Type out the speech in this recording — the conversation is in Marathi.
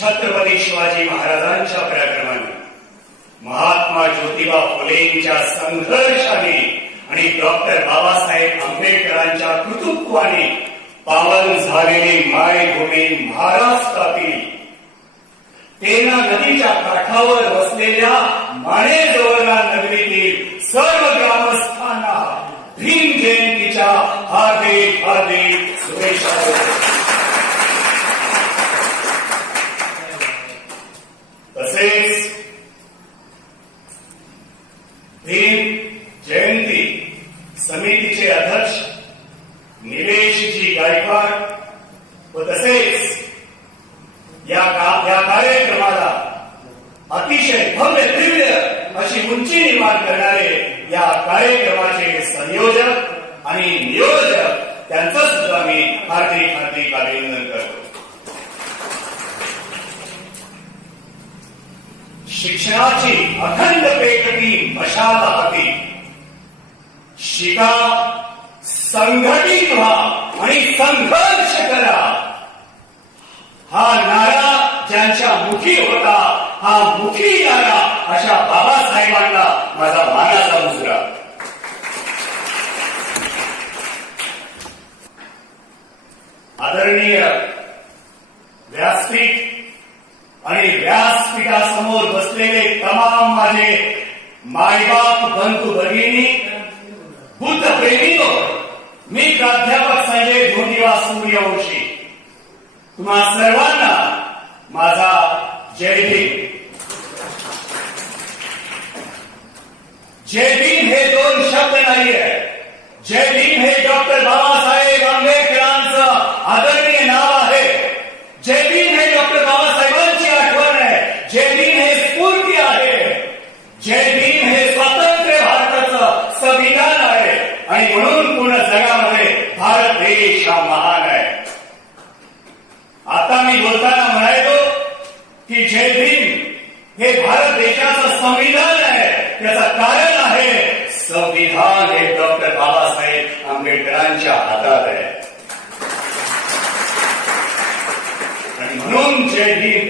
छत्रपती शिवाजी महाराजांच्या पराक्रमाने, महात्मा ज्योतिबा फुलेंच्या संघर्षाने आणि डॉक्टर बाबासाहेब आंबेडकरांच्या कर्तृत्वाने पावन झालेली मायभूमी महाराष्ट्रातील तेना नदीच्या काठावर वसलेल्या माणेजवळा नगरीतील सर्व ग्रामस्थांना भीम जयंतीच्या हार्दिक हार्दिक शुभेच्छा. तसेच भीम जयंती समितीचे अध्यक्ष निलेशजी गायकवाड व तसेच या कार्यक्रमाला अतिशय भव्य दिव्य अशी उंची निर्माण करणारे या कार्यक्रमाचे संयोजक आणि नियोजक त्यांचं सुद्धा मी हार्दिक हार्दिक अभिनंदन करतो. शिक्षणाची अखंड पेटती मशाल हाती, शिका, संघटित व्हा आणि संघर्ष करा, हा नारा ज्यांच्या मुखी होता, हा मुखी नारा अशा बाबासाहेबांना माझा मानाचा मुजरा. आदरणीय व्यासपीठ आणि व्यासपीठासमोर बसलेले तमाम माझे मायबाप बंधू भगिनी, बुद्ध प्रेमीनो, मी प्राध्यापक संजय धोंडिवा सूर्यवंशी तुम्हा सर्वांना माझा जय भीम. जय भीम हे दोन शब्द नाहीये. जय भीम हे डॉक्टर बाबासाहेब आंबेडकरांचं आदरणीय नाव आहे. जय भीम हे डॉक्टर बाबासाहेबांची आठवण आहे. जय भीम हे स्फूर्ती आहे. जय भीम हे स्वातंत्र्य भारताचं संविधान आहे आणि म्हणून पूर्ण जगामध्ये भारत देश हा महान आहे. आता मी बोलताना म्हणायचो की जय भीम हे भारत देशाचं संविधान आहे. त्याचं कारण आहे संविधान हे डॉक्टर बाबासाहेब आंबेडकरांच्या हातात आहे आणि म्हणून जय भीम